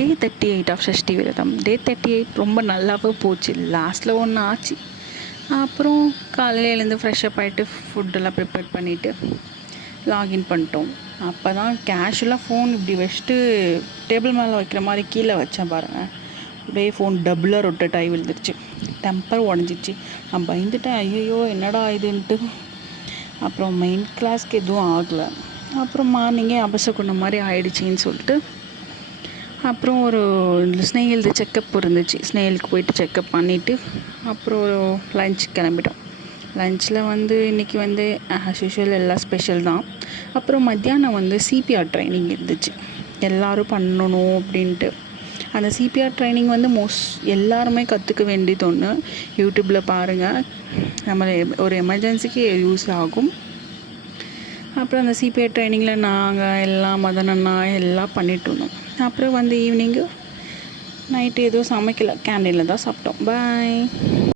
டே 38 of ஷஷ்டி விரதம். டே 38 ரொம்ப நல்லாவே போச்சு. லாஸ்ட்டில் ஒன்று ஆச்சு. அப்புறம் காலையில் எழுந்து ஃப்ரெஷ்ஷப் ஆகிட்டு ஃபுட்டெல்லாம் ப்ரிப்பேர் பண்ணிவிட்டு லாகின் பண்ணிட்டோம். அப்போ தான் கேஷுவலாக ஃபோன் இப்படி வச்சுட்டு டேபிள் மேலே வைக்கிற மாதிரி கீழே வச்சேன் பாருங்கள். அப்படியே ஃபோன் டபுளாக ரொட்டேட் ஆகி விழுந்துருச்சு. டெம்பர் உடஞ்சிச்சு. நான் பயந்துட்டேன், ஐயோ என்னடா இதுன்ட்டு. அப்புறம் மெயின் கிளாஸ்க்கு எதுவும் ஆகலை. அப்புறம் மார்னிங்கே அபசகுணம் மாதிரி ஆகிடுச்சின்னு சொல்லிட்டு அப்புறம் ஒரு ஸ்னெயில்து செக்கப் இருந்துச்சு. ஸ்னெயிலுக்கு போயிட்டு செக்கப் பண்ணிவிட்டு அப்புறம் லஞ்ச் கிளம்பிட்டோம். லஞ்சில் இன்றைக்கி ஆஸ் யூஷுவல் எல்லாம் ஸ்பெஷல் தான். அப்புறம் மத்தியானம் சிபிஆர் ட்ரைனிங் இருந்துச்சு. எல்லோரும் பண்ணணும் அப்படின்ட்டு. அந்த சிபிஆர் ட்ரைனிங் எல்லாருமே கற்றுக்க வேண்டியது ஒன்று. யூடியூப்பில் பாருங்கள், நம்ம ஒரு எமர்ஜென்சிக்கு யூஸ் ஆகும். அப்புறம் அந்த சிபிஆர் ட்ரைனிங்கில் நாங்கள் எல்லாம் மதனண்ணா எல்லாம் பண்ணிகிட்டு இருந்தோம். அப்புறம் ஈவினிங்கு நைட்டு எதுவும் சமைக்கலை, கேண்டீனில் தான் சாப்பிட்டோம். பாய்.